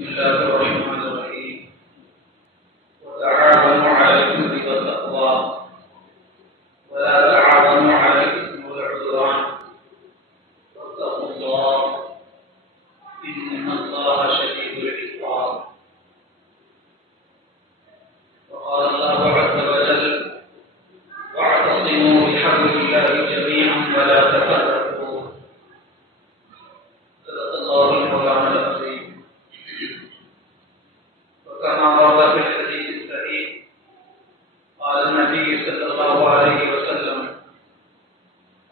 بسم الله الرحمن الرحيم. وتعاونوا على البر والتقوى ولا تعاونوا على الإثم والعدوان واتقوا الله إن الله شديد العقاب. وقال الله عز وجل: واعتصموا بحبل الله جميعا ولا تفرقوا. صدق الله المولانا العظيم. وكما ورد في الحديث الصحيح قال النبي صلى الله عليه وسلم: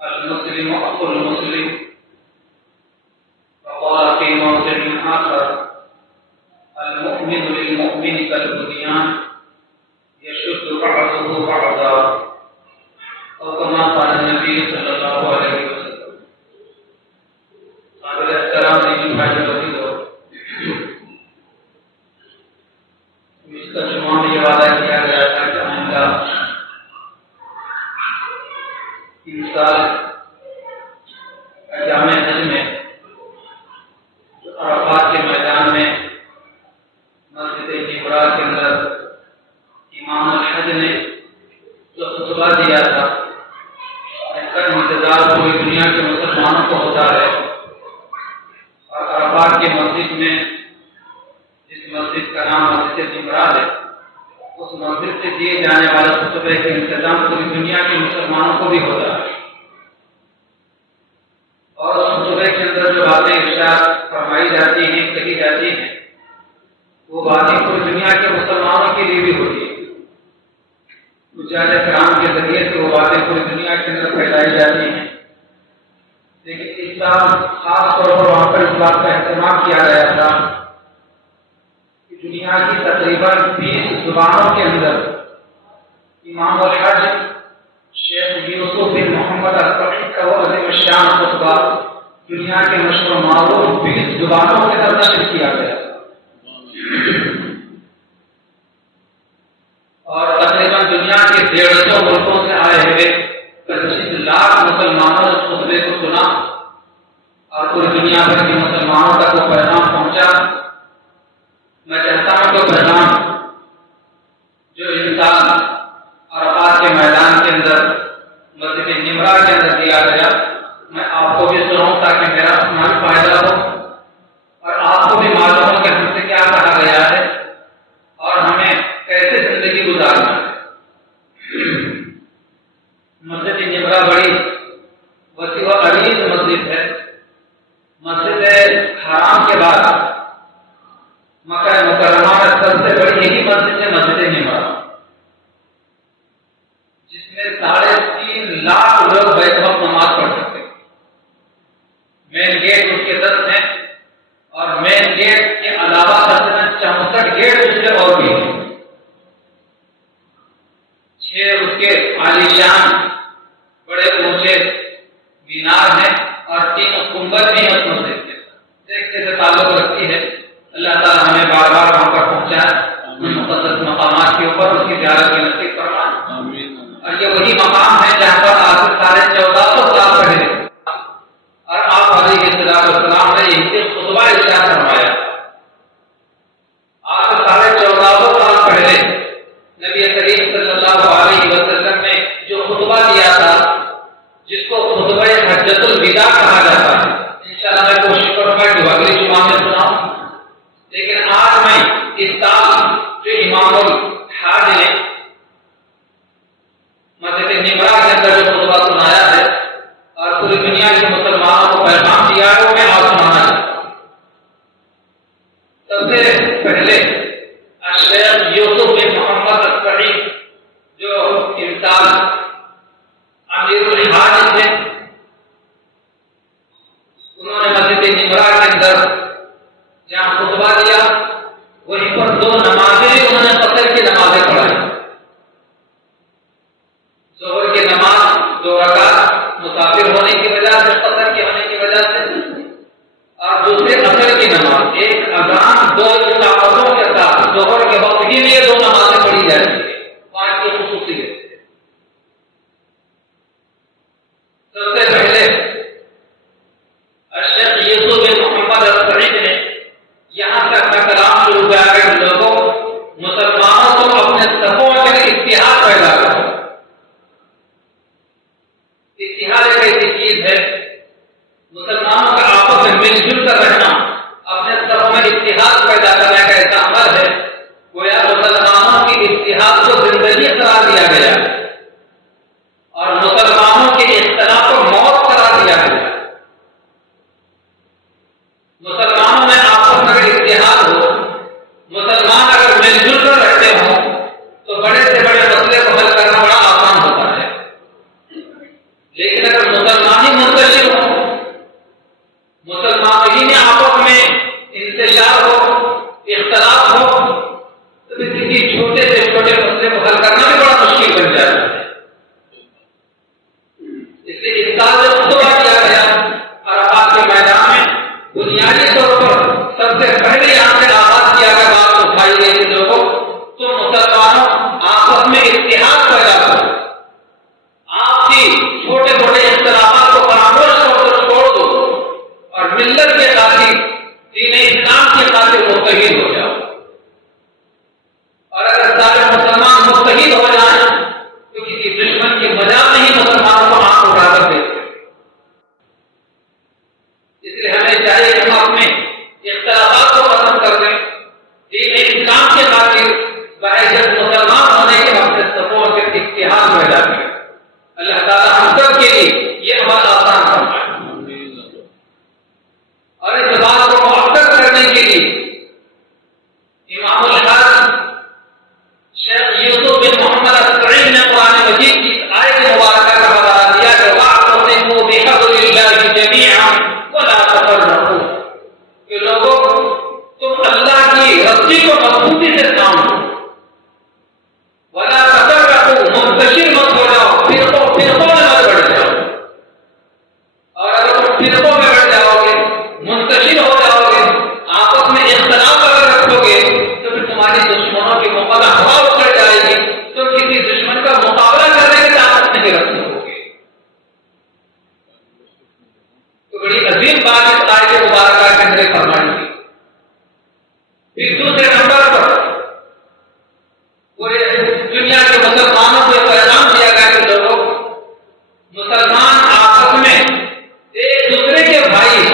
المسلم أخو المسلم. وقال في موضع آخر: المؤمن للمؤمن كالبنيان يشد بعضه بعضا. أو كما قال النبي صلى الله عليه وسلم. قابل احترام دینی بھائی بزرگوں، اس کا جمعہ میں یہ وعدہ کیا گیا تھا کہ آئندہ ان سال ایام حج میں جو عرفات کے میدان میں مسجد نبرا کے اندر امام الحج نے جو خطبہ دیا تھا، اس کا انتظار پوری دنیا کے مسلمانوں کو ہوتا ہے، اور عرفات کی مسجد میں جس مسجد کا نام مسجد نبرا ہے، اس مسجد سے دیے جانے والے خطبے کے انتظام پوری دنیا کے مسلمانوں کو بھی ہوتا ہے، اور اس خطبے کے اندر جو باتیں ارشاد فرمائی جاتی ہیں، کہی جاتی ہیں، وہ باتیں پوری دنیا کے مسلمانوں کے لیے بھی ہوتی ہیں۔ حجاج کرام کے ذریعے سے وہ باتیں پوری دنیا کے اندر پھیلائی جاتی ہیں، لیکن اس سال خاص طور پر وہاں پر اس بات کا اہتمام کیا گیا تھا کہ دنیا کی تقریباً 20 زبانوں کے اندر امام الحج شیخ یوسف بن محمد الفقی کا وہ عظیم الشان خطبہ دنیا کے مشہور و معروف 20 زبانوں کے اندر نشر کیا گیا اور تقریباً دنیا کے 150 ملکوں سے آئے ہوئے 25 لاکھ مسلمانوں نے اس خطبے کو سنا اور پوری دنیا بھر کے مسلمانوں تک وہ پیغام پہنچا۔ میں چاہتا ہوں کہ پیغام جو انسان عرفات کے میدان کے اندر مسجد نمرا کے اندر دیا گیا، میں آپ کو بھی سناؤں تاکہ میرا بھی فائدہ ہو اور آپ کو بھی معلوم ہو کہ ہم سے کیا کہا گیا ہے اور ہمیں کیسے زندگی گزارنا ہے۔ مسجد نبرا بڑی وسیع و عریض مسجد ہے۔ مسجد حرام کے بعد مکہ مکرمہ میں سب سے بڑی یہی مسجد ہے، مسجد نبرا، جس میں 3.5 لاکھ لوگ بیک وقت نماز پڑھ سکتے ہیں۔ مین گیٹ اس کے 10 ہیں اور مین گیٹ کے علاوہ 64 گیٹ دوسرے اور بھی ہیں۔ 6 اس کے عالیشان بڑے اونچے مینار ہیں اور 3 گنبد بھی ہیں، اس سے تعلق رکھتی ہے۔ اللہ تعالیٰ ہمیں بار بار وہاں پر پہنچائے، مقدس مقامات کے اوپر اس کی زیارت کی نصیب فرمائے۔ اور یہ وہی مقام ہے جہاں پر آج سے 1450 سال پہلے اور آپ علیہ السلام نے یہی خطبہ ارشاد فرمایا۔ آج سے 1450 سال پہلے نبی کریم صلی اللہ علیہ وسلم نے جو خطبہ دیا تھا، جس کو خطبہ حجۃ الوداع کہا جاتا ہے، انشاءاللہ میں کوشش کروں گا کہ اگلی جمعہ میں سناؤں، لیکن آج میں اس سال جو امام الحاج نے مسجد نبرا کے اندر جو خطبہ سنایا ہے اور پوری دنیا کے مسلمانوں کو پیغام دیا ہے، وہ میں آپ سنانا چاہتا ہوں۔ سب سے پہلے شیخ یوسف بن محمد الفقی جو انسان امیر الحاج تھے، انہوں نے مسجد نبرا کے اندر جہاں خطبہ دیا، وہیں پر 2 نمازیں انہوں نے فجر کی نمازیں پڑھائی۔ ظہر کی نماز 2 رکعت مسافر ہونے کی وجہ سے، فجر کے ہونے کی وجہ سے، اور دوسرے عصر کی نماز، ایک اذان 2 اقامتوں کے ساتھ ظہر کے وقت ہی میں 2 نمازیں پڑھی جاتی ہیں۔ وہاں کی خصوصیت سب سے پہلے شیخ یوسف بن محمد الفقی نے یہاں کا کا کلام شروع کیا کہ لوگوں مسلمانوں کو اپنے صفوں میں اتحاد پیدا کرو. اتحاد ایک ایسی چیز ہے مسلمانوں کا آپس میں مل جل کر رہنا، اپنے صفوں میں اتحاد پیدا کرنے کا ایسا عمل ہے گویا مسلمانوں کی اتحاد کو زندگی قرار دیا گیا اور مسلمانوں کے اختلاف کو موت قرار دیا گیا. مسلمانوں میں آپس میں اگر اتحاد ہو، مسلمان اگر مل جل کر رہتے ہوں تو بڑے سے بڑے مسئلے کو حل کرنا بڑا آسان ہوتا ہے. لیکن اگر مسلمان ہی منتشر ہو، مسلمان ہی میں آپس میں انتشار ہو، اختلاف ہو، تو کسی چھوٹے سے چھوٹے مسئلے کو حل کرنا بھی بڑا مشکل بن جاتا ہے. اس لیے اس سال جو خطبہ کیا گیا عرفات کے میدان میں بنیادی طور پر سب سے پہلے یہاں سے آغاز کیا گیا، بات اٹھائی گئی کہ لوگوں تم مسلمانوں آپس میں اتحاد پیدا کرو، آپ کی چھوٹے چھوٹے اختلافات کو فراموش چھوڑ دو اور ملت کے خاطر دین اسلام کے خاطر متحد ہو جاؤ. اور اگر سارے مسلمان متحد ہو جائیں تو کسی دشمن کی مجال نہیں مسلمانوں کو آنکھ اٹھا کر دیتے. اس لیے ہمیں چاہیے کہ ہم اپنے اختلافات کو ختم کر دیں، دین اسلام کے خاطر بحیثیت مسلمان ہونے کے اپنے صفوں کے اتحاد پیدا کریں. اللہ تعالیٰ ہم سب کے لیے یہ عمل آسان فرمائے. اور اس بات کو مؤثر کرنے کے لیے امام الحق شیخ یوسف بن محمد السعید نے قرآن مجید کی آیت مبارکہ کا حوالہ دیا کہ واعتصموا بحبل اللہ جمیعا ولا تفرقوا، کہ لوگوں تم اللہ کی رسی کو مضبوطی سے تھامو، ولا تفرقوا منتشر مت ہو جاؤ، فرقوں میں مت بڑھ جاؤ. اور اگر تم فرقوں میں بڑھ جاؤ گے، منتشر ہو جاؤ گے، آپس میں اختلاف اگر رکھو گے تو پھر تمہاری دشمنوں کی مقابلہ ہوا اچھڑ جائے گی، تو کسی دشمن کا مقابلہ کرنے کی طاقت نہیں رکھ سکو گے. تو بڑی عظیم بات اس آیت مبارکہ کے اندر فرمائی گئی. پھر دوسرے نمبر پر پورے دنیا کے مسلمانوں کو یہ پیغام دیا گیا کہ لوگوں مسلمان آپس میں ایک دوسرے کے بھائی،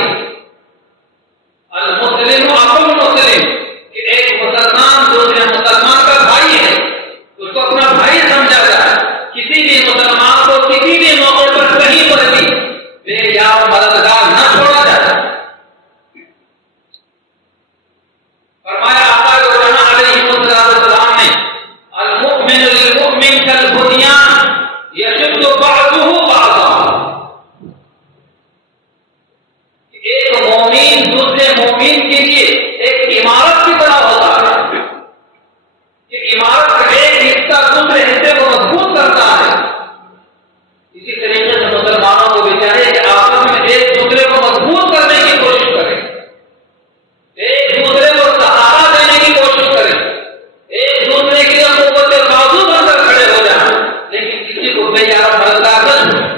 المسلم اخو المسلم، کہ ایک مسلمان دوسرے مسلمان کا بھائی ہے، اس کو اپنا بھائی سمجھا جائے. کسی بھی مسلمان کو کسی بھی موقع پر کہیں پر بھی بے یار مددگار نہ چھوڑا جائے. فرمایا آقا جہاں علیہ السلام نے المؤمن للمؤمن کالبنیان یشد بعضه بعضا، ایک مومن دوسرے مومن کے لیے ایک عمارت کی طرح ہوتا ہے کہ عمارت کا ایک حصہ دوسرے حصے کو مضبوط کرتا ہے. اسی طریقے سے مسلمانوں کو بھی چاہیے کہ آپس میں ایک دوسرے کو مضبوط کرنے کی کوشش کریں، ایک دوسرے کو سہارا دینے کی کوشش کریں، ایک دوسرے کے لیے قوت بازو بن کر کھڑے ہو جائیں، لیکن کسی کو بے یار مددگار نہ چھوڑیں.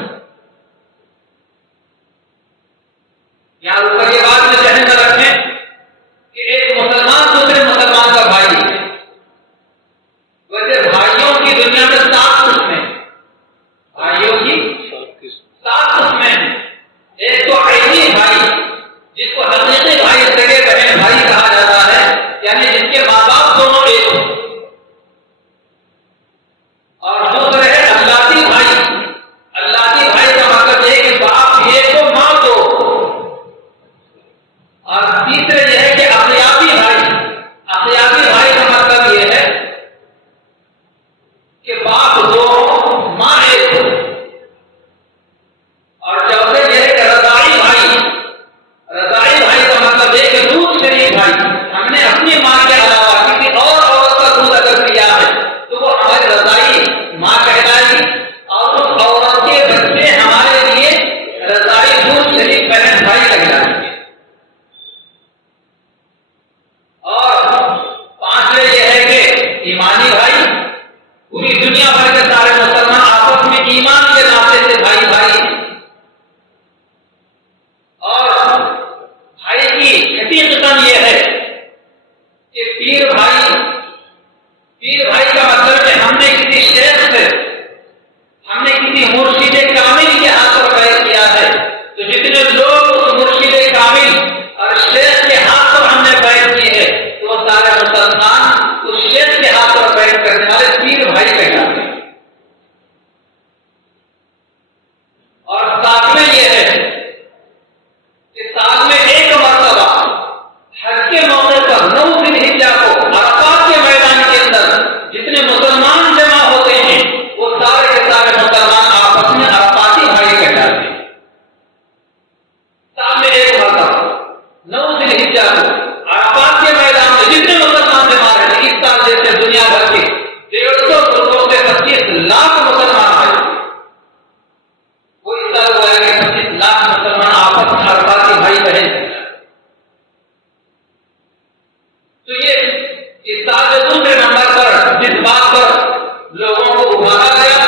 یہاں اوپر یہ بات میں ذہن میں رکھیں کہ ایک مسلمان دوسرے مسلمان کا بھائی ہے. ویسے بھائیوں کی دنیا میں 7 قسمیں، بھائیوں کی 7 قسمیں ہیں. ایک تو عینی بھائی جس کو حقیقی بھائی سگے بہن بھائی کہا جاتا ہے، یعنی جس کے ماں باپ دونوں ایک ہو. اور دوسرے ہے اللہتی بھائی. اللہتی بھائی کا مطلب یہ کہ باپ ایک تو ماں دو. اور تیسرے یہ ہے کہ اخیاتی بھائی. اخیاتی بھائی کا مطلب یہ ہے کہ باپ دو ماں ایک ہو. اور چوتھے یہ ہے کہ رضاعی بھائی. رضاعی بھائی کا مطلب یہ کہ دودھ شریک بھائی. ہم نے اپنی ماں کے علاوہ کسی اور عورت کا دودھ اگر پیا ہے تو وہ ہماری رضاعی ماں کہلائے گی، اور اس عورت کے بچے ہمارے لیے رضاعی دودھ شریک بہن بھائی کہلائیں گے. اور پانچویں یہ ہے کہ ایمانی بھائی. پوری دنیا بھر کے سارے مسلمان آپس میں ایمان کے ناطے سے بھائی بھائی. اور بھائی کی چھٹی قسم یہ ہے کہ پیر بھائی کا مطلب کہ ہم نے کسی شیخ سے، ہم نے کسی مرشد کامل کے ہاتھ پر بیعت کیا ہے، تو جتنے لوگ اس مرشد کامل اور شیخ کے ہاتھ پر ہم نے بیعت کی ہے تو وہ سارے مسلمان اس شیخ کے ہاتھ پر بیعت کرنے والے پیر بھائی کہلاتے ہیں۔ اور ساتھ میں یہ ہے کہ سال میں ایک مرتبہ حج کے موقع پر 9 ذی الحجہ کو عرفات کے میدان کے اندر جتنے مسلمان جمع ہوتے ہیں وہ سارے کے سارے مسلمان آپس میں عرفاتی بھائی کہلاتے ہیں۔ سال میں ایک مرتبہ 9 ذی الحجہ کو عرفات کے میدان میں جتنے مسلمان جمع رہتے ہیں، اس سال جیسے دنیا بھر کے 150 گروپوں سے 25 لاکھ مسلمان آئے، وہ اس سال ہوا ہے کہ 25 لاکھ مسلمان آپس میں عرفاتی بھائی بہن۔ تو یہ اس سال کے دوسرے نمبر پر جس بات پر لوگوں کو ابھارا گیا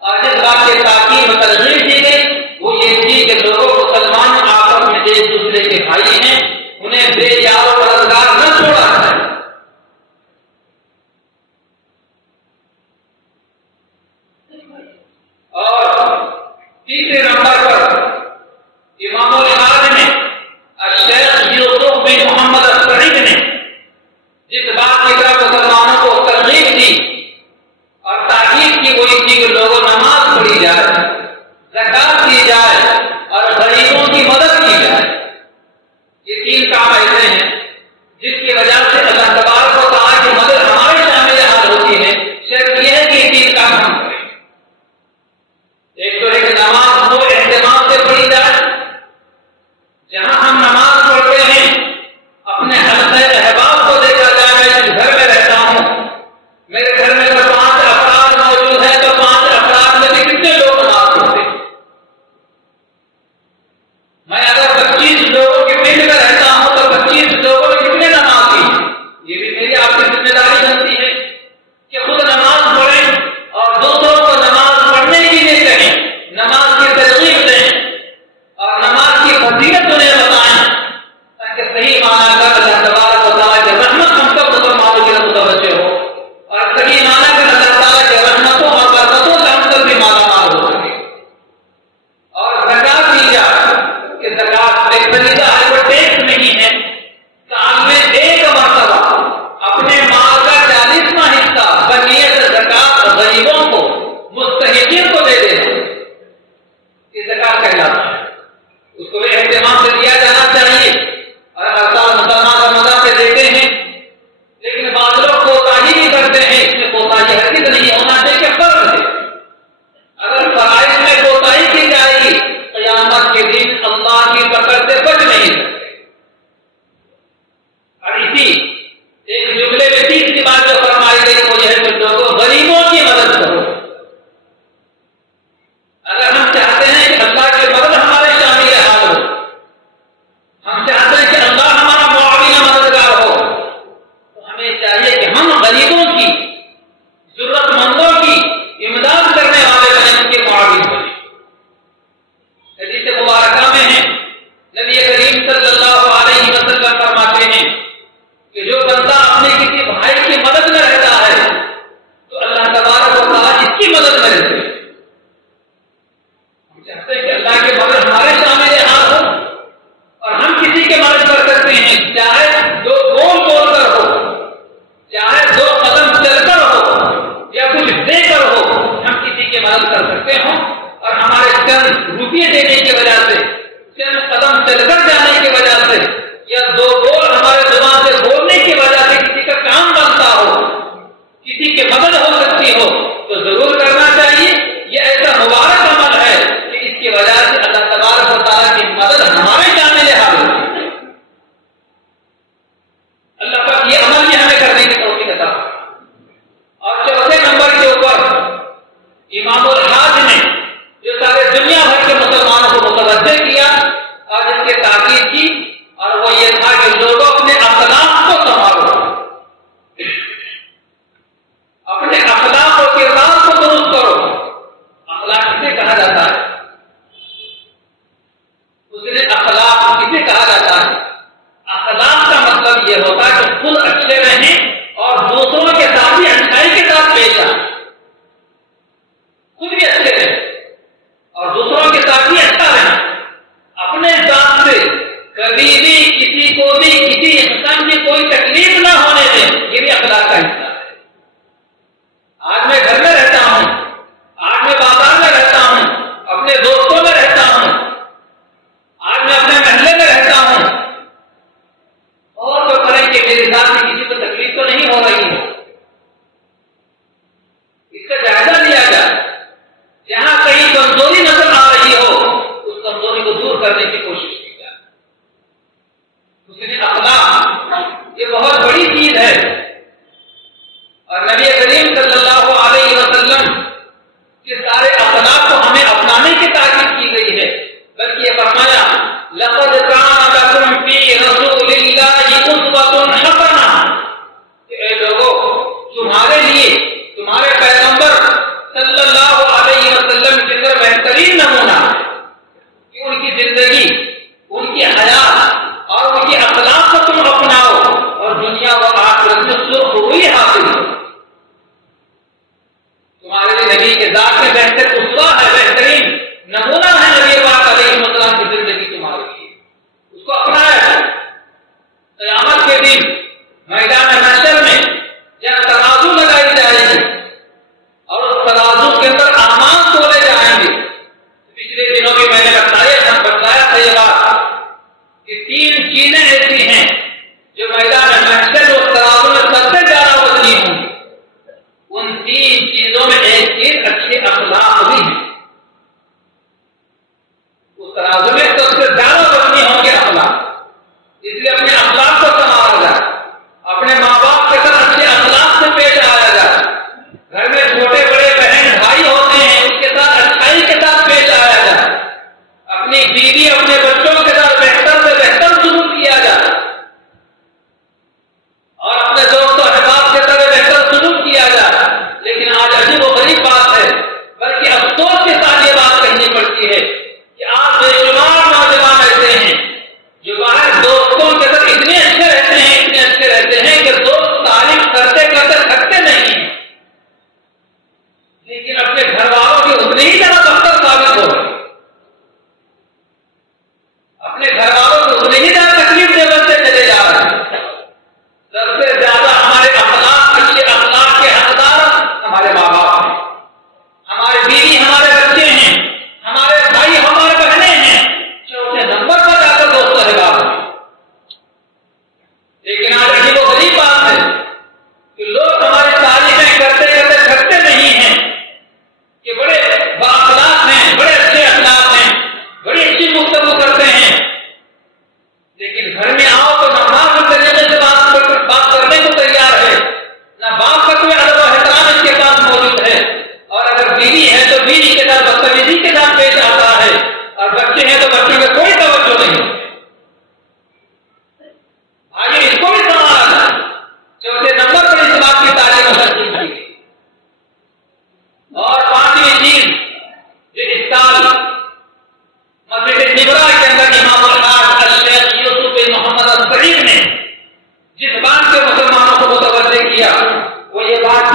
اور جس بات کے تاکید و ترغیب دی گئی وہ یہ تھی کہ لوگوں مسلمان آپس میں ایک دوسرے کے بھائی ہیں، انہیں بے یار و مددگار نہ چھوڑا جائے۔ اور تیسرے نمبر پر امام الحاج نے الشیخ یوسف بن محمد السعید نے جس بات کی طرف مسلمانوں کو ترغیب دی اور تاکید کی وہ یہ تھی کہ لوگوں نماز پڑھی جائے، زکات دی جائے اور غریبوں کی مدد کی جائے۔ یہ 3 کام ایسے ہیں جس کی وجہ سے اللہ تبارک و تعالیٰ کی مدد ہمارے شامل حال ہوتی ہے۔ شرط یہ ہے کہ یہ 3 کام ہم کریں۔ ایک تو ہے کہ نماز کو اہتمام سے پڑھی جائے، جہاں ہم نماز پڑھتے ہیں اپنے حلقۂ احباب کو دیکھا جائے۔ میں جس گھر میں رہتا ہوں، میرے گھر میں اگر 5 افراد موجود ہیں تو 5 افراد میں سے کتنے لوگ نماز پڑھتے ہیں؟ میں اگر 25 لوگوں کے پنڈ میں رہتا ہوں تو 25 لوگوں میں کتنے نماز کی؟ یہ بھی میری آپ کی ذمہ داری بنتی ہے کہ خود نماز پڑھیں اور دوسروں کو نماز پڑھنے کے لیے کہیں، نماز کی ترغیب دیں اور نماز کی فضیلت انہیں بتائیں، تاکہ صحیح معنی کا اللہ تبارک و تعالیٰ کی رحمت ہم سب مسلمانوں کی طرف متوجہ ہو اور صحیح معنی کا اللہ تعالیٰ کی رحمتوں اور برکتوں سے ہم سب بھی مالا مال ہو سکے۔ اور زکات دی جائے کہ زکات ایک فریضہ ہے، وہ ٹیکس نہیں ہے۔ سال میں ایک مرتبہ اپنے مال کا 40واں حصہ بنیت زکات غریبوں کو، مستحقین کو دے دینا، یہ زکات کہلاتا ہے۔ اس کو بھی اہتمام سے دیا جانا چاہیے اور ہر سال مسلمان رمضان سے دیتے ہیں، لیکن بعض لوگ کوتاہی بھی کرتے ہیں۔ اس میں کوتاہی ہرگز نہیں ہونا چاہیے کہ فرض ہے۔ اگر فرائض میں کوتاہی کی جائے گی قیامت کے دن اللہ کی پکڑ سے بچ نہیں سکتے۔ اور اسی ایک جملے میں تیسری بات جو فرمائی گئی وہ یہ ہے کہ لوگوں غریبوں کی مدد کرو۔ اگر ہم چاہتے ہیں کہ اللہ کی مدد ہمارے شامل حال ہو، ہم چاہتے ہیں کہ اللہ ہمارا معاون مددگار ہو، تو ہمیں چاہیے کہ ہم غریبوں کی، ضرورت مندوں کی امداد کرنے والے بنیں، ان کے معاون بنیں۔ حدیث مبارکہ میں ہے نبی کریم صلی اللہ علیہ وسلم فرماتے ہیں کہ جو بندہ اپنے کسی بھائی کی مدد میں رہتا ہے تو اللہ تبارک و تعالیٰ اس کی مدد میں رہتے ہیں۔ ہم چاہتے ہیں کہ اللہ کی مدد ہمارے شامل حال ہو اور ہم کسی کی مدد کر سکتے ہیں، چاہے 2 بول بول کر ہو، چاہے 2 قدم چل کر ہو یا کچھ دے کر ہو، ہم کسی کی مدد کر سکتے ہوں۔ اور ہمارے چند روپیے دینے کی وجہ سے، چند قدم چل کر جانے کی وجہ سے یا 2 بول ہمارے زبان سے بولنے کی وجہ سے کسی کا کام بنتا ہو، کسی کی مدد ہو سکتی ہو تو ضرور کرنا چاہیے۔ یہ ایسا مبارک عمل ہے کہ اس کی وجہ سے اللہ تبارک و تعالیٰ کی مدد ہمارے شامل حال ہوتی ہے۔ اللہ پاک یہ عمل بھی ہمیں کرنے کی توفیق عطا فرمائے۔ اور چوتھے نمبر کے اوپر امام الحاج نے جو سارے دنیا بھر کے مسلمانوں کو متوجہ کیا اور جس کے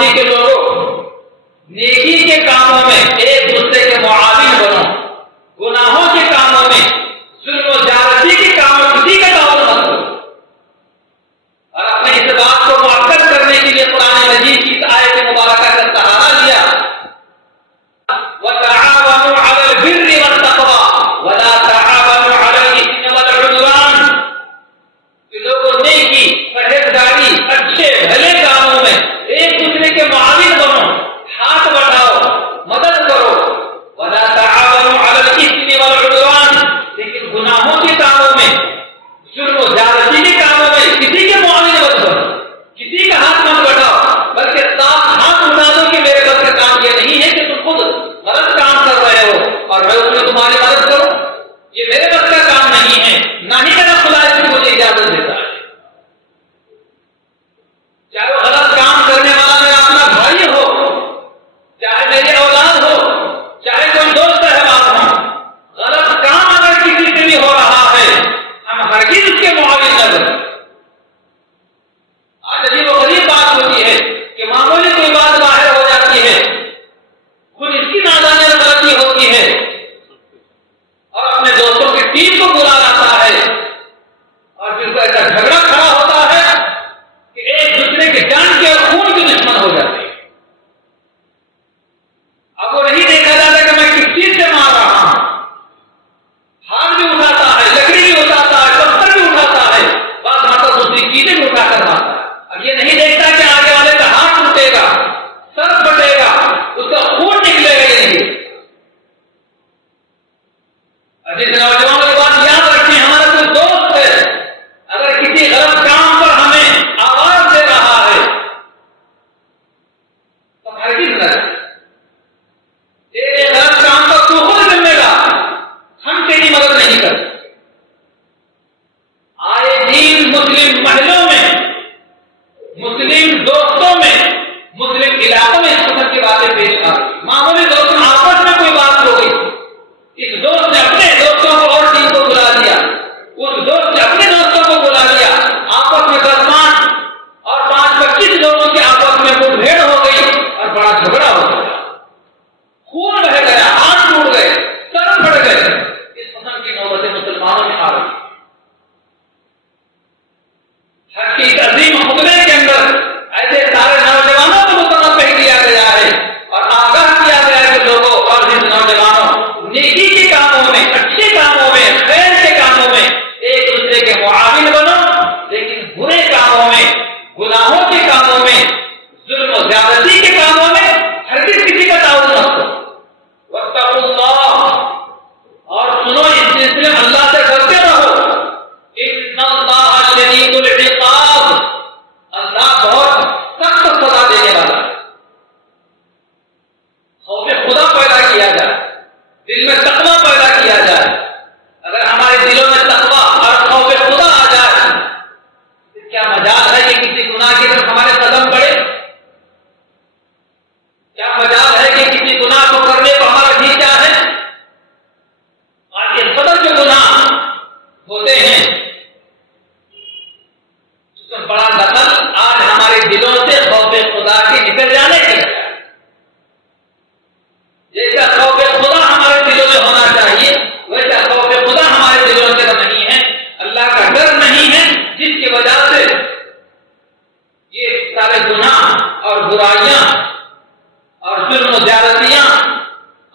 ہوگی کہ لوگوں نیکی کے کاموں میں ایک دوسرے کے معاون بنو، گناہوں کے کاموں میں ظلم و زیادتی کے کاموں کسی کا تعاون مت کرو۔ اور اپنے اس بات کو مؤکد کرنے کے لیے قرآن مجید کی آیت مبارکہ کا سہارا لیا، وَتَعَاوَنُوا عَلَى الْبِرِّ وَالتَّقْوَىٰ وَلَا تَعَاوَنُوا عَلَى الْإِثْمِ وَالْعُدْوَانِ، کہ لوگوں نیکی، پرہیزگاری، اچھے بھلے کاموں میں ایک دوسرے کے معاون بنو، ہاتھ بٹاؤ، مدد کرو۔ وَلَا تَعَاوَنُوا عَلَى الْإِثْمِ وَالْعُدْوَانِ، لیکن گناہوں کے کاموں میں، ظلم و زیادتی کے کاموں میں کسی کے معاون مت بنو، کسی کا ہاتھ مت بٹاؤ، بلکہ صاف ہاتھ اٹھا دو کہ میرے بس کا کام یہ نہیں ہے کہ تم خود غلط کام کر رہے ہو اور میں اس میں تمہاری مدد کروں، یہ میرے بس کا کام نہیں ہے، نہ ہی میرا خدا اس کی مجھے اجازت دیتا ہے۔ چاہے وہ غلط کام کرنے والا میرا اپنا بھائی ہو، چاہے میری اولاد ہو، چاہے کوئی دوست احباب ہو، غلط کام اگر کسی سے بھی ہو رہا ہے ہم ہرگز اس کے معاون نہ بنیں۔ آج عجیب و غریب بات ہوتی ہے کہ معمولی کوئی بات باہر ہو جاتی ہے، خود اس کی نادانی اور غلطی ہوتی ہے اور اپنے دوستوں کی ٹیم کو بلا لاتا ہے اور پھر کوئی ایسا جھگڑا کھڑا ہوتا ہے کہ ایک دوسرے کے جان کے اور خون کے دشمن ہو جاتے ہیں۔ اب وہ نہیں دیکھا جاتا کہ میں کس چیز سے مار رہا ہوں، ہاتھ بھی اٹھاتا ہے، لکڑی بھی اٹھاتا ہے، پتھر بھی اٹھاتا ہے، بعض مرتبہ دوسری چیزیں بھی اٹھا کر مارتا ہے۔ اب یہ نہیں دیکھتا کہ آگے والے کا ہاتھ ٹوٹے گا، سر پھٹے گا، اس کا خون نکلے گا، یہ نہیں۔ جس نوجوانوں کی بات یاد رکھیں، ہمارا کوئی دوست ہے، اگر کسی غلط کام پر ہمیں آواز دے رہا ہے تو ہرگز نہ کریں۔ تیرے غلط کام پر تو خود ذمہ دار، ہم تیری مدد نہیں کرتے۔ آئے دن مسلم محلوں میں، مسلم دوستوں میں، مسلم علاقوں میں اس قسم کی باتیں پیش آ رہی۔ معمولی دوستوں آپس میں کوئی بات ہو گئی، اس دوست نے اپنے دوستوں کو اور ٹیم کو بلا لیا، اس دوست نے اپنے دوستوں کو بلا لیا، آپس میں 10 اور 5-25 لوگوں کے آپس میں مٹ بھیڑ ہو گئی اور بڑا جھگڑا ہو گیا، خون بہہ گیا، ہاتھ ٹوٹ گئے، سر پھٹ گئے۔ اس قسم کی نوبتیں مسلمانوں میں آ رہی۔ حج کی عظیم خطبے کے اندر ایسے سارے نوجوانوں کو متنبہ کیا گیا ہے اور آگاہ کیا گیا ہے کہ لوگوں اور جس نوجوانوں نیکی کے کاموں میں، اچھے کاموں میں، خیر کے کاموں میں ایک دوسرے کے معاون بنو، لیکن برے کاموں میں، گناہوں کے کاموں میں، ظلم و زیادتی کے کاموں میں ہرگز کسی کا تعاون مت کرو۔ واتقوا اللہ، اور سنو اس سلسلے میں اللہ سے ڈرتے رہو۔ ان اللہ شدید العقاب، اللہ بہت سخت سزا دینے والا ہے۔ خوف خدا پیدا کیا جائے، دل میں تقویٰ پیدا کیا جائے۔ اگر ہمارے دلوں میں تقویٰ اور خوف خدا آ جائے تو کیا مجال ہے کہ کسی گناہ کی طرف ہمارے قدم بڑھے؟ کیا مجال ہے کہ کسی گناہ کو کرنے کو ہمارا جی چاہے؟ آج اس قدر جو گناہ ہوتے ہیں اس میں بڑا دخل آج ہمارے دلوں سے خوف خدا کے نکل جانے کے بجائے، جیسا خوف خدا ہمارے دلوں میں ہونا چاہیے ویسا خوف خدا ہمارے دلوں میں نہیں ہے، اللہ کا ڈر نہیں ہے، جس کی وجہ سے یہ سارے گناہ اور برائیاں اور ظلم و زیادتیاں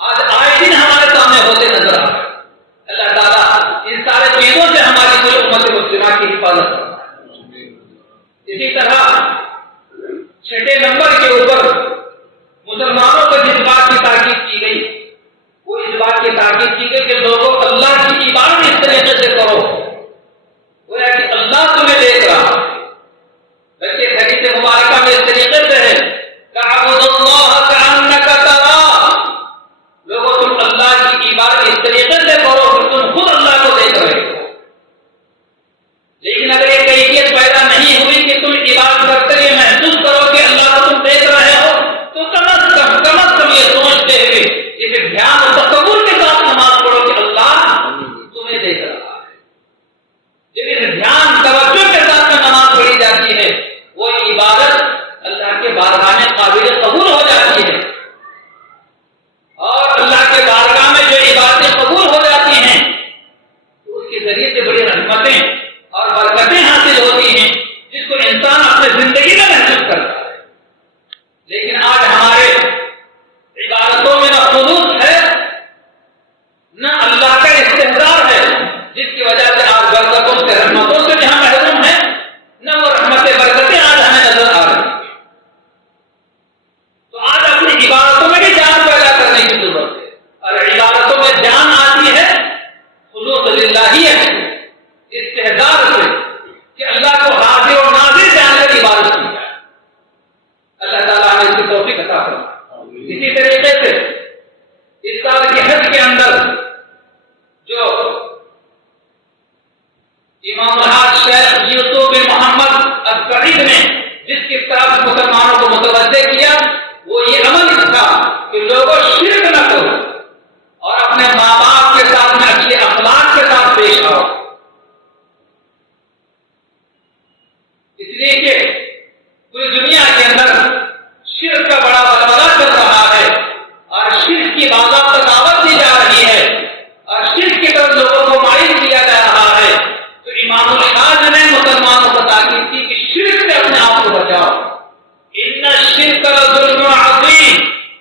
آج آئے دن ہمارے سامنے ہوتے نظر آ رہے ہیں۔ اللہ تعالیٰ ان سارے چیزوں سے ہماری کوئی امت مسلمہ کی حفاظت کرتا ہے۔ اسی طرح 6 نمبر کے اوپر مسلمانوں کو جس بات کی تاکید کی گئی وہ اس بات کی تاکید کی گئی کہ لوگوں اللہ کی عبادت اس طریقے سے کرو گویا کہ اللہ تمہیں دیکھ رہا ہے۔ بلکہ حدیث مبارکہ میں اس طریقے سے ہے اعبد اللہ کأنک تراہ، لوگوں تم اللہ کی عبادت اس طریقے سے کرو کہ تم خود اللہ کو دیکھ رہے ہو۔ لیکن اگر یہ کیفیت پیدا نہیں ہوئی کہ تم عبادت کرتے ہوئے محسوس کرو کہ اللہ کو تم دیکھ رہے ہو تو کم از کم یہ سمجھتے ہوئے اسے دھیان اور تصور کے ساتھ نماز پڑھو کہ اللہ تمہیں دیکھ رہا ہے۔ جب اس دھیان توجہ کے ساتھ نماز پڑھی جاتی ہے وہ عبادت اللہ کے بارگاہ میں قابل قبول ہو جاتی ہے، اور اللہ کے بارگاہ میں جو عبادتیں قبول ہو جاتی ہیں تو اس کے ذریعے سے بڑی رحمتیں اور برکتیں حاصل ہوتی ہیں جس کو انسان اپنے زندگی میں محسوس کرتا ہے۔ لیکن آج ہمارے عبادتوں میں نہ خلوص ہے نہ اللہ کا استحضار ہے، جس کی وجہ سے آج برکتوں سے رحمتوں سے بھی ہم محروم ہیں، نہ وہ رحمتیں برکتیں آج ہمیں نظر آ رہی ہیں۔ تو آج اپنی عبادتوں میں بھی جان پیدا کرنے کی ضرورت ہے، اور عبادتوں میں جان آتی ہے خلوص للہیت ہے، استحضار سے کہ اللہ کو حاضر اور ناظر جان کر عبادت کی جائے۔ اللہ تعالیٰ نے اس کی توفیق عطا فرمائے۔ اسی طریقے سے اس سال کے حج کے اندر جو امام الحاج شیخ یوسف بن محمد السعید نے جس کی طرف مسلمانوں کو متوجہ کیا وہ یہ عمل تھا کہ لوگوں شرک نہ کرو اور اپنے ماں باپ کے ساتھ میں اچھے اخلاق کے ساتھ پیش آؤ، اس لیے کہ پوری دنیا کے اندر شرک کا بڑا بلبلہ چل رہا ہے اور شرک کی باضابطہ دعوت دی جا رہی ہے اور شرک کی طرف لوگوں کو مائل کیا جا رہا ہے۔ تو امام الحاج نے مسلمانوں کو تاکید کی کہ شرک سے اپنے آپ کو بچاؤ، ان الشرک لظلم عظیم،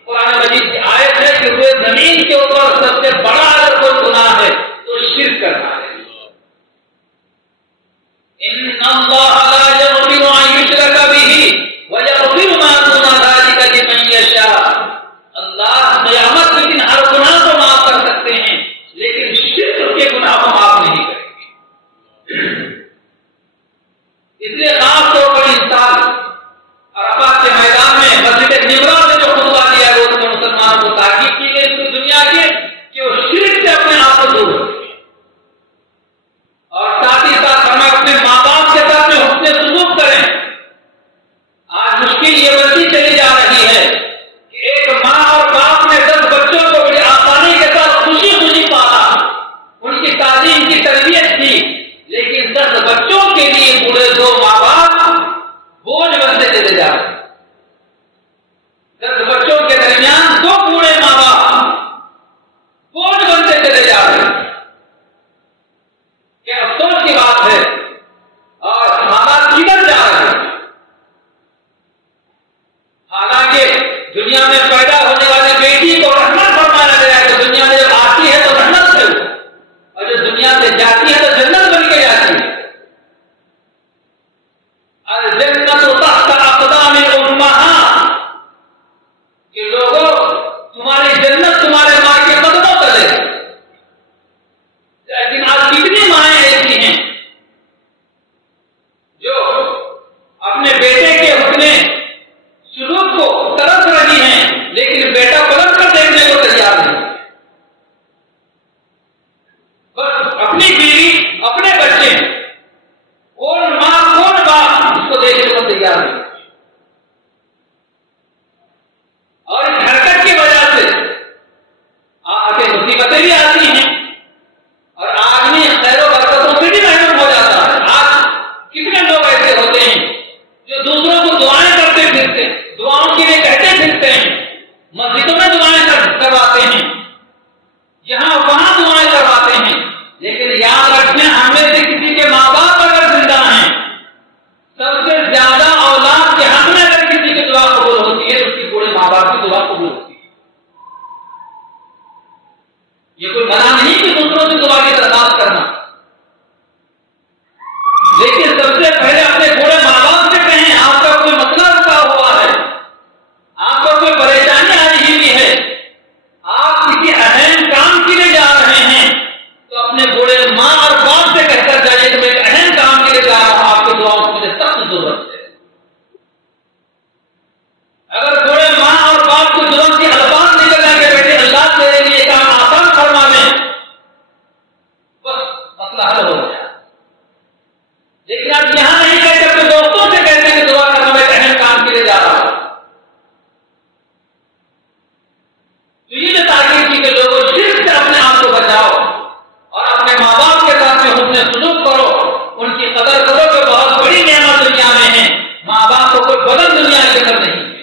قرآن مجید کی آیت ہے کہ وہ زمین کے اوپر سب سے بڑا اگر کوئی گناہ ہے تو شرک کرنا ہے۔ ان اللہ لا یغفر ان یشرک بہ ویغفر ما دون ذلک لمن یشاء، اللہ قیامت کے دن ہر گناہ کو معاف کر سکتے ہیں لیکن شرک کے گناہ کو معاف نہیں کریں گے۔ اس لیے خاص طور پر اس سال عرفات کے میدان میں مسجد نمرہ میں جو خطبہ دیا گیا اس میں مسلمانوں کو تاکید کی گئی پوری دنیا کے کہ وہ شرک سے اپنے آپ کو دور رکھیں، اور ساتھ ہی ساتھ ہمیں اپنے ماں باپ کے ساتھ میں حسن سلوک کریں۔ آج مشکل یہ بڑھتی چلی جا رہی ہے کہ ایک ماں اور باپ نے 10 بچوں کو بڑی آسانی کے ساتھ خوشی خوشی پالا، ان کی تعلیم کی تربیت کی، لیکن 10 بچوں کے لیے بوڑھے 2 ماں باپ بوجھ بنتے چلے جا رہے ہیں۔ 10 بچوں کے درمیان 2 بوڑھے ماں باپ بوجھ بنتے چلے جا رہے ہیں۔ کیا افسوس کی بات ہے، اور حالات کدھر جا رہے ہیں۔ حالانکہ دنیا میں پیدا ہونے والے بیٹی کو رحمت فرمایا گیا ہے کہ دنیا میں جب آتی ہے تو رحمت سے ہو، اور جب دنیا سے جاتی ہے تو جنت بن کے جاتی ہے۔ الجنت تحت اقدام امہات، کہ لوگوں تمہاری جنت تمہارے ماں کے قدموں تلے۔ لیکن آج کتنی مائیں ایسی ہیں جو اپنے بیٹے کے حسن سلوک کو ترس رہی ہیں لیکن بیٹا پلٹ کر دیکھنے کو تیار نہیں، بس اپنی بیوی اپنے بچے کون ماں کون باپ اس کو دیکھنے کو تیار نہیں۔ اور اس حرکت کی وجہ سے آگے مصیبتیں بھی آتی ہیں اور آدمی خیر و برکتوں سے بھی محروم ہو جاتا ہے۔ آج کتنے لوگ ایسے ہوتے ہیں جو دوسروں کو دعائیں کرتے پھرتے ہیں، دعاؤں کے لیے کہتے پھرتے ہیں، مسجدوں میں دعائیں کرواتے ہیں، یہاں وہاں دعائیں کرواتے ہیں، لیکن یاد رکھیں ہم میں سے کسی کے ماں باپ اگر زندہ ہیں، سب سے زیادہ اولاد کے حق میں اگر کسی کی دعا قبول ہوتی ہے تو اس کی پورے ماں باپ کی دعا قبول ہوتی ہے۔ یہ کوئی منع نہیں کہ دوسروں سے دعا کی درخواست کرنا، لیکن سب سے پہلے اپنے بوڑھے ماں باپ سے کہیں آپ کا کوئی مسئلہ رکا ہوا ہے، آپ کو کوئی پریشانی آئی ہوئی ہے، آپ کسی اہم کام کے لیے جا رہے ہیں تو اپنے بوڑھے ماں اور باپ سے کہہ کر جائیے کہ میں ایک اہم کام کے لیے جا رہا ہوں، آپ کی دعاؤں کی مجھے سخت ضرورت ہے۔ اگر بوڑھے ماں اور باپ کو ضرورت کی الفاظ نکل جائیں کہ بیٹے اللہ تیرے لیے کام آسان فرما دیں، بس مسئلہ حل ہو گیا۔ لیکن آپ یہاں نہیں کہتے، اپنے دوستوں سے کہتے ہیں کہ دعا کرنا میں ایک اہم کام کے لیے جا رہا ہوں۔ تو یہ جو تاکید کی کہ لوگوں شرک سے اپنے آپ کو بچاؤ اور اپنے ماں باپ کے ساتھ میں حسن سلوک کرو، ان کی قدر کرو کہ بہت بڑی نعمت دنیا میں ہے، ماں باپ کو کوئی بدل دنیا کے اندر نہیں ہے۔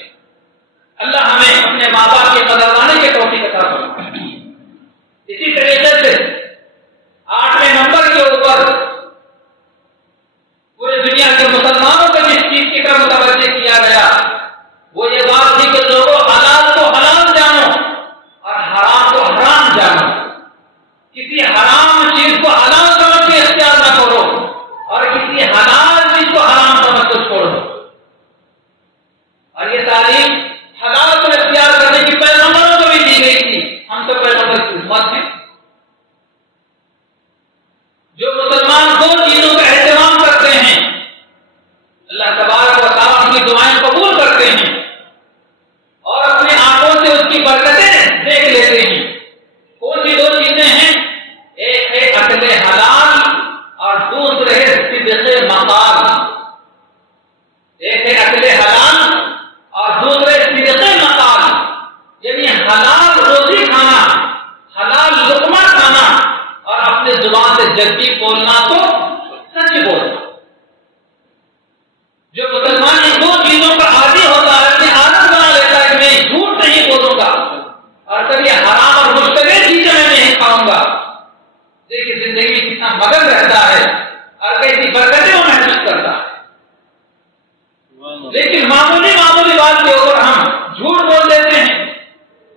لیکن معمولی بات کے اوپر ہم جھوٹ بول دیتے ہیں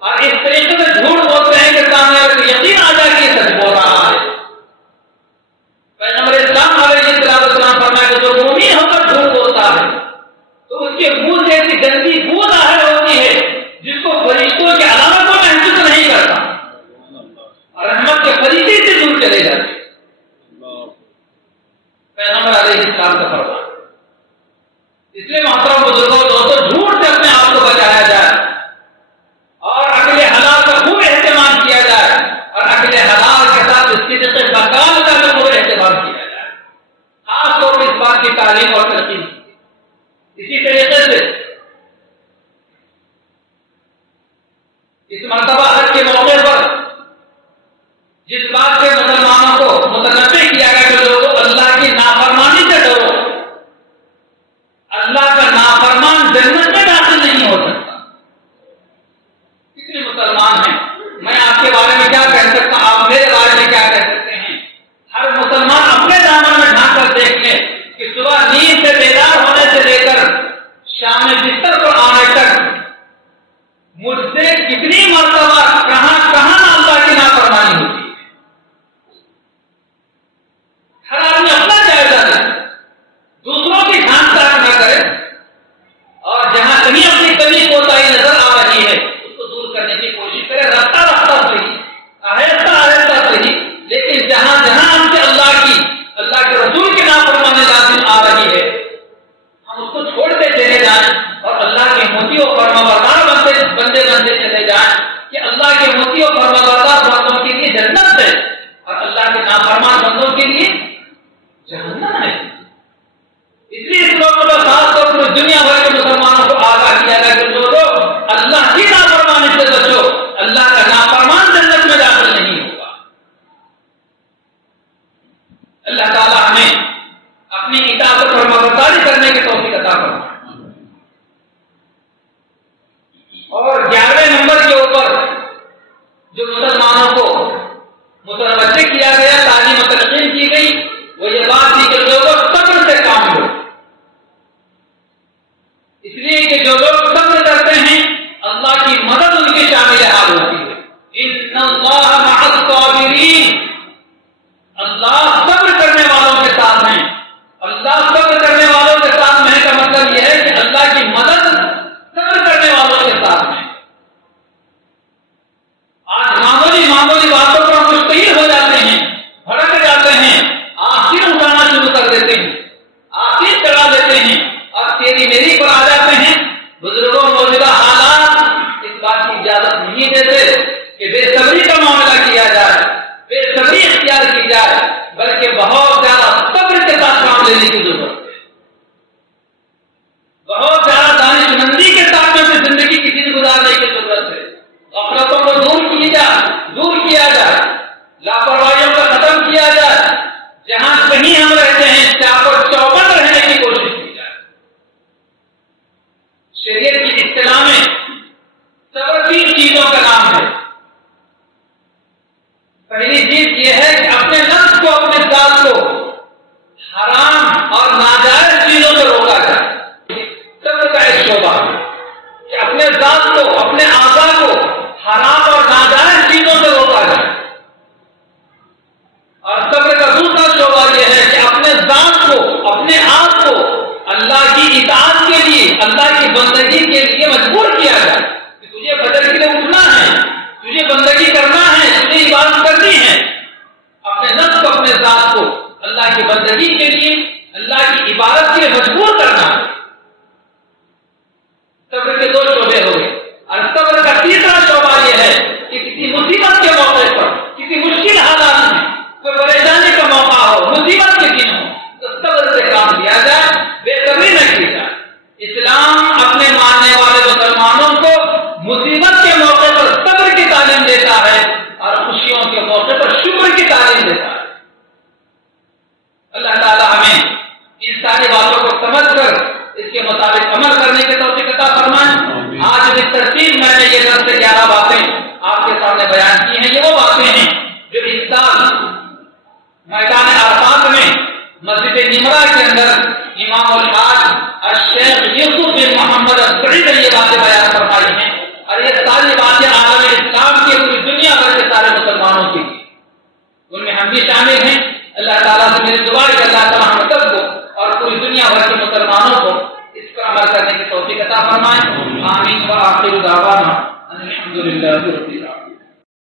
اور اس طریقے سے جھوٹ بولتے ہیں کہ سامنے والے کو یقین آ جائے کہ سچ بول رہا ہے۔ پیغمبر اسلام علیہ السلام فرمایا کہ جو مومن ہو کر جھوٹ بولتا ہے تو اس کے منہ جیسی گندی بو ظاہر ہوتی ہے جس کو فرشتوں کے علاوہ کو محسوس نہیں کرتا اور رحمت کے فرشتے سے دور چلے جاتے۔ پیغمبر علیہ السلام کا فرمان۔ اس لیے محترم بزرگوں دوستوں، جھوٹ سے اپنے آپ کو بچایا جائے اور اکل حلال کا خوب اہتمام کیا جائے اور اکل حلال کے ساتھ اس کی بقال کا بھی خوب اہتمام کیا جائے، خاص طور پر اس بات کی تعلیم اور تلقین۔ اسی طریقے سے اس مرتبہ حج کے موقع پر جس بات سے مسلمانوں کو متنبہ کیا گیا کہ لوگوں اللہ کی نافرمانی سے ڈرو، اللہ کا نافرمان جنت میں داخل نہیں ہو سکتا۔ کتنے مسلمان ہیں، میں آپ کے بارے میں کیا کہہ سکتا ہوں، آپ میرے بارے میں کیا کہہ سکتے ہیں۔ ہر مسلمان اپنے دامن میں ڈھانپ کر دیکھ لے کہ صبح نیند سے بیدار ہونے سے لے کر شام بستر پر آنے تک مجھ سے کتنی مرتبہ کہاں اللہ کی نافرمانی ہوتی ہے۔ ہر آدمی اپنا جائزہ لے، دوسروں کی جھانک تاک نہ کرے اور جہاں کہیں اپنی کمی کوتاہی نظر آ رہی ہے اس کو دور کرنے کی کوشش کرے، رفتہ صحیح، آہستہ صحیح، لیکن جہاں ہم سے اللہ کے رسول کی نافرمانی لازم آ رہی ہے ہم اس کو چھوڑتے چلے جائیں اور اللہ کے موتی و فرمانبردار بندے چلے جائیں کہ اللہ کے موتی و فرمانبردار بندوں کے لیے جنت ہے اور اللہ کے نافرمان بندوں کے لیے جہنم ہے۔ اس لیے اس موقع پر خاص طور پر دنیا بھر کے مسلمانوں کو آگاہ کیا گیا کہ لوگوں اللہ کی نافرمانی سے بچو، اللہ کا نافرمان جنت میں داخل نہیں ہوگا۔ اللہ تعالیٰ ہمیں اپنی اطاعت و فرمانبرداری کرنے کی توفیق عطا فرمائے۔ اور 11ویں نمبر کے اوپر جو مسلمانوں کو متوجہ کیا گیا، تعلیم و تلقین کی گئی، وہ یہ بات تھی کہ لوگوں صبر سے کام لو، اس لیے کہ جو لوگ صبر کرتے ہیں اللہ کی مدد ان کی شامل حال ہوتی ہے۔ ان اللہ مع الصابرین، اللہ صبر کرنے والوں کے ساتھ ہیں۔ اللہ صبر کرنے والوں کے ساتھ میں کا مطلب یہ ہے کہ اللہ کی مدد صبر کرنے والوں کے ساتھ میں۔ آج معمولی باتوں پر ہم مشتعل ہو جاتے ہیں، بھڑک جاتے ہیں، آخر اٹھانا شروع کر دیتے ہیں، آخر چڑھا دیتے ہیں اور تیری میری پر آ جاتے ہیں۔ بزرگوں موجودہ حالات اس بات کی اجازت نہیں دیتے کہ بے صبری کا معاملہ کیا جائے، بے صبری اختیار کی جائے، بلکہ بہت زیادہ صبر کے ساتھ کام لینے کی ضرورت ہے، بہت زیادہ دانش مندی کے ساتھ میں زندگی کی گزارنے کی ضرورت ہے۔ غفلتوں کو دور کیا جائے، لاپرواہیوں کو ختم کیا جائے، جہاں کہیں ہم رہتے ہیں چاق و چوبند رہنے کی کوشش کی جائے۔ شریعت کی اصطلاح میں صبر 3 چیزوں کا نام ہے۔ پہلی چیز یہ ہے کہ اپنے نفس کو، اپنے ذات کو حرام اور ناجائز چیزوں سے روکا جائے۔ صبر کا ایک شعبہ ہے کہ اپنے ذات کو، اپنے اعضاء کو حرام اور ناجائز چیزوں سے روکا جائے۔ اور صبر کا دوسرا شعبہ یہ ہے کہ اپنے ذات کو، اپنے آپ کو اللہ کی اطاعت کے لیے، اللہ کی بندگی کے لیے مجبور کیا جائے کہ تجھے فجر کے لیے اٹھنا ہے، تجھے بندگی کرنا ہے، تجھے عبادت کرنی ہے۔ اپنے نفس کو، اپنے ذات کو اللہ کی بندگی کے لیے، اللہ کی عبادت کے لیے مجبور کرنا ہے۔ صبر کے 2 شعبے ہو گئے۔ اور صبر کا تیسرا شعبہ یہ ہے کہ کسی مصیبت کے موقع پر، کسی مشکل حالات میں، کوئی پریشانی کا موقع ہو، مصیبت کے دن ہو، تو صبر سے کام لیا جائے، بے صبری نہ کی جائے۔ اسلام اپنے ماننے والے مسلمانوں کو مصیبت کے موقع پر صبر کی تعلیم دیتا ہے اور خوشیوں کے موقع پر شکر کی تعلیم دیتا ہے۔ اللہ تعالی ہمیں ان ساری باتوں کو سمجھ کر اس کے مطابق عمل کرنے کی توفیق عطا فرمائے۔ آج بھی ترتیب میں نے یہ 10 سے 11 باتیں آپ کے سامنے بیان کی ہیں۔ یہ وہ باتیں ہیں جو اس سال میدان عرفات میں مسجد نمرہ کے اندر امام الحاج الشیخ اللہ تعالیٰ سے میری دعا ہے کہ اللہ تعالیٰ ہم سب کو اور پوری دنیا بھر کے مسلمانوں کو اس پر عمل کرنے کی توفیق عطا فرمائے. آمین. وآخر دعوانا الحمدللہ.